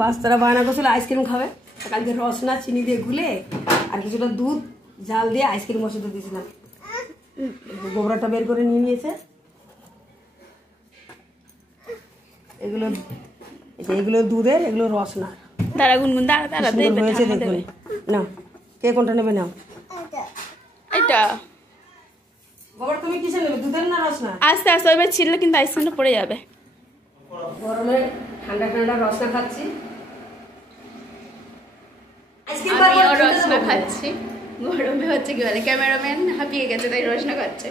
বাচ্চারা বায়না করছিল আইসক্রিম খাবে, কালকে রসনা চিনি দিয়ে গুলে আর কিছুটা দুধ জাল দিয়ে আইসক্রিম বসাতে দিয়েছিলাম। গোবরাটা বের করে নিয়ে নিয়েছে। এগুলো এগুলো দুধের, এগুলো রসনা। দাঁড়া গুনগুন, দাঁড়া দাঁড়া হয়েছে দেখুন। নাও, কে কোনটা নেবে? নাও এটা। গোবর তুমি কিসে নেবে, দুধের না রসনা? আস্তে আস্তে ওইবার ছিললে কিন্তু আইসক্রিমটা পড়ে যাবে। গরমে ঠান্ডা ঠান্ডা রসনা খাচ্ছি। আমিও রসনা খাচ্ছি। গরমে হচ্ছে কি বলে, ক্যামেরাম্যান হাঁপিয়ে গেছে তাই রসনা খাচ্ছে।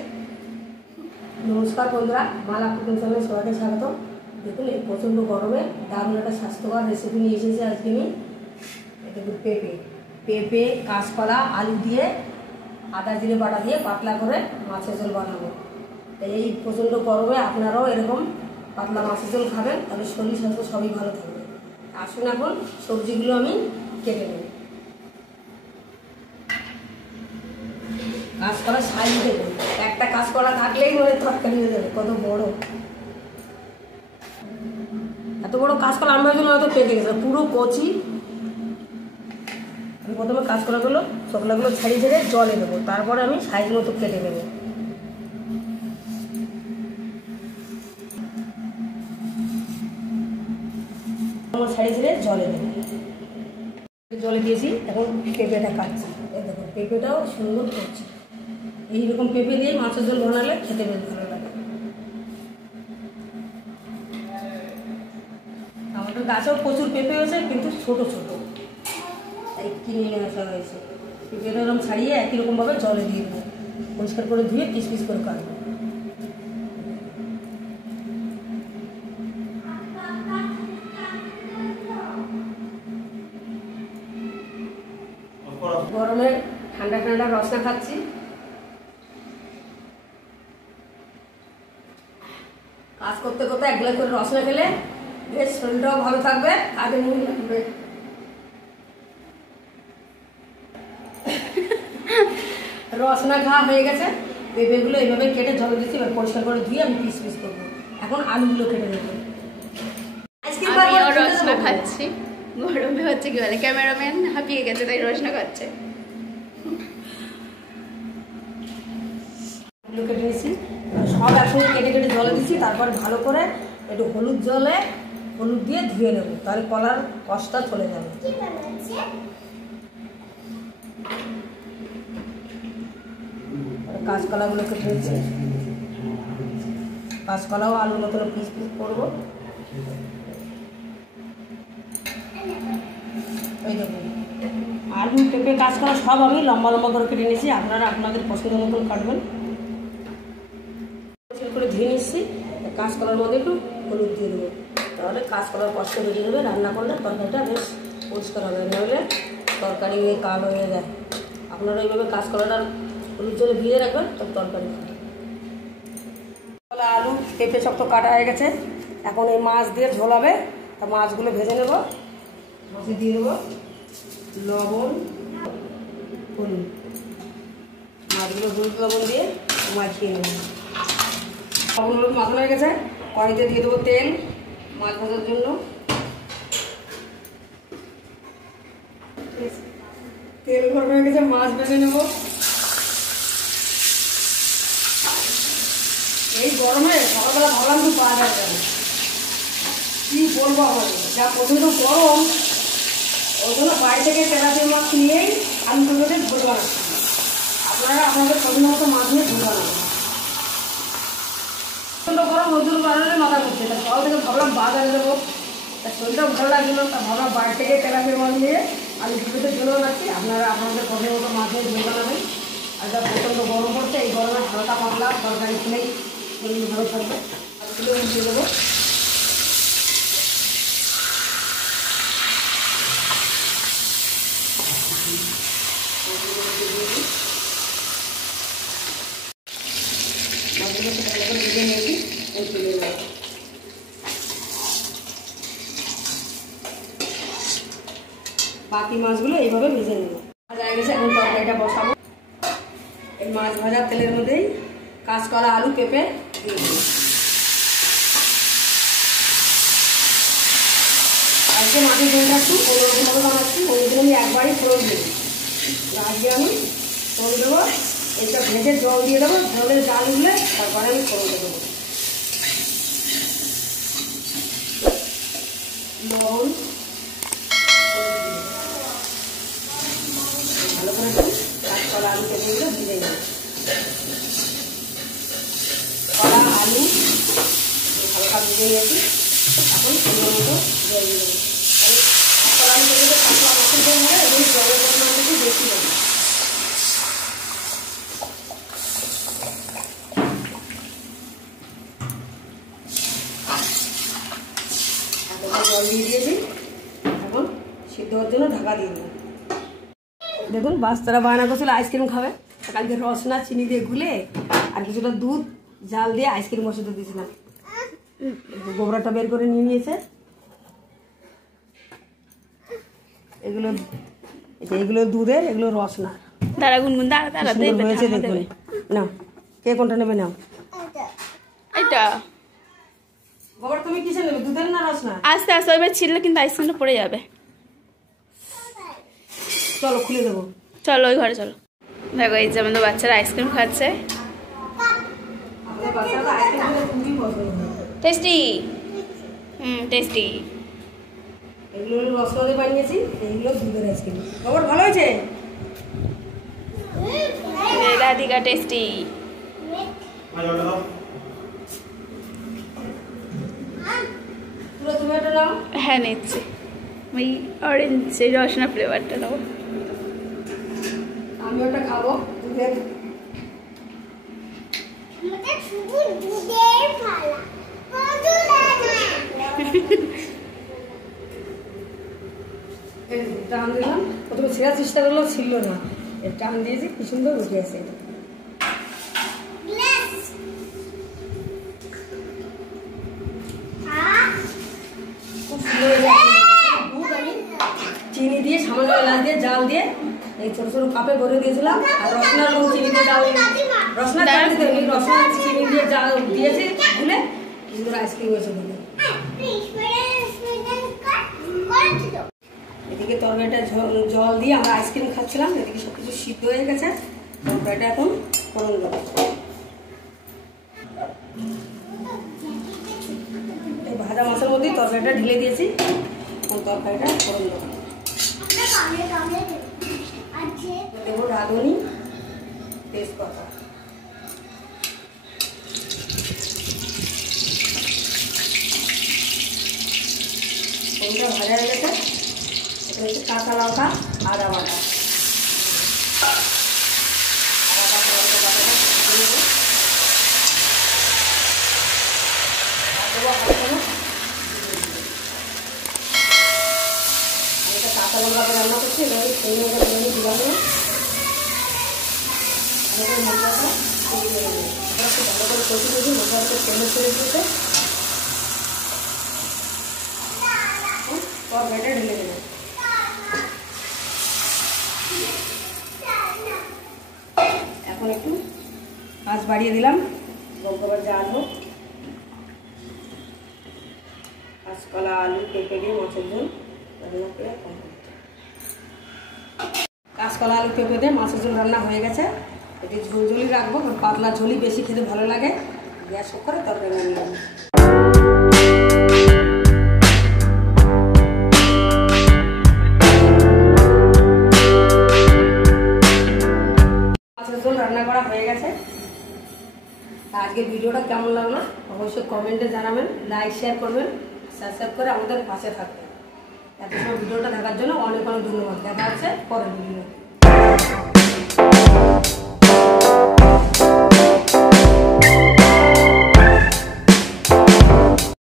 নমস্কার বন্ধুরা, মালা কুকিং চ্যানেলে সবাইকে স্বাগত। দেখুন এই প্রচণ্ড গরমে দারুণ একটা স্বাস্থ্যকর রেসিপি নিয়ে এসেছি আজকে আমি। দেখুন পেঁপে কাঁচকলা আলু দিয়ে আদা জিরে বাটা দিয়ে পাতলা করে মাছের ঝোল বানাবো। এই প্রচণ্ড গরমে আপনারাও এরকম পাতলা মাছের ঝোল খাবেন, তাহলে শরীর স্বাস্থ্য সবই ভালো থাকবে। আসুন এখন সবজিগুলো আমি কেটে নেব। কাঁচকলা সাইজ দেখুন, একটা কাঁচকলা থাকলেই মনে তরকারি হয়ে যাবে, কত বড়। এত বড় কাঁচকলা আমরা জন্য হয়তো পেকে গেছে, পুরো কচি। আমি প্রথমে কাঁচকলাগুলো চকলাগুলো ছাড়িয়ে ছেড়ে জলে দেবো, তারপরে আমি সাইজ মতো কেটে নেব। ছাড়িয়ে ছেড়ে জলে দেবো, জলে দিয়েছি। এখন পেঁপেটা কাটছি, দেখুন পেঁপেটাও সুন্দর করছে। এইরকম পেঁপে দিয়ে মাছের ঝোল বানালে খেতে বেশ ভালো লাগে। আমাদের গাছেও প্রচুর পেঁপে হয়েছে, কিন্তু ছোট ছোট, তাই কিনে নিয়ে আসা হয়েছে। পেঁপেটা এরকম ছাড়িয়ে একই রকমভাবে জলে দিয়ে দেবো, পরিষ্কার করে ধুয়ে পিস পিস করে কাটবো। গরমে ঠান্ডা ঠান্ডা রসনা খাচ্ছি। কাজ করতে করতে এক গ্লাস করে রসনা খেলে বেশ শরীরটাও ভালো থাকবে, কাজে মন লাগবে। রসনা খাওয়া হয়ে গেছে, পেঁপেগুলো এইভাবে কেটে জল দিচ্ছি, এবার পরিষ্কার করে ধুয়ে আমি পিস পিস করবো। এখন আলুগুলো কেটে নেবো। আমিও রসনা খাচ্ছি। গরমে হচ্ছে কি বলে, ক্যামেরাম্যান হাঁপিয়ে গেছে তাই রসনা খাচ্ছে। কেটে নিচ্ছি, সব একসঙ্গে কেটে কেটে জলে দিচ্ছি, তারপর ভালো করে একটু হলুদ দিয়ে ধুয়ে নেব, তাহলে কলার কষটা চলে যাবে। কাঁচকলাগুলো কেটে নিচ্ছি, কাঁচকলাও আলুর মতো পিস পিস করবো। ওই দেখুন আলু পেঁপে কাঁচকলা সব আমি লম্বা লম্বা করে কেটে নিয়েছি, আপনারা আপনাদের পছন্দ মতন কাটবেন। করে ধুয়ে নিচ্ছি, কাঁচকলার মধ্যে একটু হলুদ দিয়ে দেবো, তাহলে কাঁচকলার কষ্ট বেরিয়ে যাবে। রান্না করলে তরকারিটা বেশ পরিষ্কার হবে, নাহলে তরকারি কালো হয়ে যায়। আপনারা এইভাবে কাঁচকলাটা হলুদ জলে ভিজে রাখবেন, তবে তরকারি আলু পেঁপে সব তো কাটা হয়ে গেছে। এখন এই মাছ দিয়ে ঝোল হবে, তা মাছগুলো ভেজে নেব। মাছে দিয়ে দেবো লবণ হলুদ, মাছগুলো হলুদ লবণ দিয়ে মাখিয়ে নেব। লবণ হলুদ মাখানো হয়ে গেছে, কড়াইতে দিয়ে দেবো তেল মাছ ভাজার জন্য। তেল গরম হয়ে গেছে, মাছ ভেজে নেব। এই গরমে সকালবেলা ভাবলাম তো পাওয়া যাবে না, কি বলবো আমাদের যা প্রচণ্ড গরম, ওই জন্য বাড়ি থেকে তেলাপিয়া মাছ নিয়েই আলু টমেটো ঝোল বানাচ্ছি। আপনারা আপনাদের পছন্দ মতো মাছ নিয়ে ঝোল বানাবেন। প্রচণ্ড গরম ওই জন্য বানালে মাথা করছে, তা সকাল থেকে ভাবলাম বাজারে দেবো, তা শরীরটাও ভালো লাগলো, তা ভাবলাম বাড়ি থেকে তেলাপিয়া মাছ নিয়ে আলু টমেটো ঝোল বানাচ্ছি। আপনারা আপনাদের পছন্দ মতো মাছ নিয়ে ঝোল বানাবেন। আর যা প্রচণ্ড গরম পড়ছে, এই গরমে হালকা পাতলা তরকারি খেলেই শরীর ভালো থাকবে। আলুগুলো উঠিয়ে দেবো। বাকি মাছগুলো এইভাবে ভেজে নেব। ভাজা হয়ে গেছে, এখন তরকারিটা বসাবো। এই মাছ ভাজা তেলের মধ্যেই কাঁচকলা আলু পেঁপে দিয়ে দেবো। আজকে মাটির ঝোলটা একটু অন্যরকমভাবে বানাচ্ছি, ওই জন্য আমি একবারই ফোড়ন দিই। আজকে আমি ফোড়ন দেবো, এইটা ভেজে জল দিয়ে দেবো, জলের জাল উঠলে তারপরে আমি ফোড়ন দেবো। লবণ ভালো করে দিই, কাঁচকলা আলু কেটে দিলে ভিজে যাবে। কলা আলু হালকা ভিজে গেছি, এখন সুন্দর মতো জল দিয়ে দেবো। কলা আলু কেটে কাঁচকলা মাছের জল হলে এবং জলের পরিমাণ একটু বেশি হবে। জল দিয়ে দিয়েছি, এখন সিদ্ধ হওয়ার জন্য ঢাকা দিয়ে দিই। দেখুন বাচ্চারা বায়না করছিল আইসক্রিম খাবে, কালকে রসনা চিনি দিয়ে গুলে আর কিছুটা দুধ জাল দিয়ে আইসক্রিম বসাতে দিয়েছিলাম। গোবরাটা বের করে নিয়ে নিয়েছে। এগুলো দুধের, এগুলো রসনা। দাঁড়া গুনগুন, দাঁড়া হয়েছে দেখুন। নাও, কে কোনটা নেবে? নাও এটা। গোবর তুমি কিসে নেবে, দুধের না রসনা? আস্তে আস্তে ওইবার ছিললে কিন্তু আইসক্রিমটা পড়ে যাবে। চলো খুলে দেবো, চলো ওই ঘরে চলো। দেখো এই যে আমাদের বাচ্চারা আইসক্রিম খাচ্ছে। Tasty, tasty. এগুলো রসনা দিয়ে বানিয়েছি, এগুলো দুধের আইসক্রিম। গোবর ভালো হয়েছে? রাধিকা টেস্টি। তুমি এটা নাও। হ্যাঁ নিচ্ছি, ওই অরেঞ্জ সেই রসনা ফ্লেভারটা নাও। আমি ওটা খাবো দুধের। টান দিলাম, প্রথমে ছেঁড়ার চেষ্টা করলেও ছিল না, টান দিয়েছি, কি সুন্দর উঠে আছে। খুব সুন্দর দুধ আমি চিনি দিয়ে সামান্য এলাচ দিয়ে জাল দিয়ে এই ছোট ছোট কাপে ভরে দিয়েছিলাম। আর রসনার চিনি দিয়ে জাল, রসনা জাল দিতে রসনা চিনি দিয়ে জাল দিয়েছি গুলে, সুন্দর আইসক্রিম হয়েছে বলে। এদিকে তরকারিটা জল দিয়ে আমরা আইসক্রিম খাচ্ছিলাম, এদিকে সব কিছু সিদ্ধ হয়ে গেছে। তরকারিটা এখন ফোড়ন দেবো। এই ভাজা মশলার মধ্যেই তরকারিটা ঢেলে দিয়েছি, তরকারিটা ফোড়ন দেবো। দেবো রাঁধুনি, তেজপাতা, ফোড়নটা ভাজা হয়ে গেছে। এটা হচ্ছে কাঁচা লঙ্কা, আদা বাটা, কাঁচা লঙ্কা রান্না করছি, দিলাম না মশলাটা ভালো করে কষি কষি মশলাটা তেল ছেড়ে দিতে তরকারিটা ঢেলে দেবো। এখন একটু আঁচ বাড়িয়ে দিলাম, গোবর জাল হোক। কাঁচকলা আলু পেঁপে দিয়ে মাছের ঝোল রান্না করে কাঁচকলা আলু পেঁপে দিয়ে মাছের ঝোল রান্না হয়ে গেছে। এটি ঝোল ঝোলই রাখবো, পাতলা ঝোলই বেশি খেতে ভালো লাগে। গ্যাস অফ করে তরকারি রান্না করবো। মাছের ঝোল রান্না করা হয়ে গেছে। আজকের ভিডিওটা কেমন লাগলো অবশ্যই কমেন্টে জানাবেন, লাইক শেয়ার করবেন, সাবস্ক্রাইব করে আমাদের পাশে থাকবেন। এত সময় ভিডিওটা দেখার জন্য অনেক অনেক ধন্যবাদ। দেখা হচ্ছে পরের ভিডিও।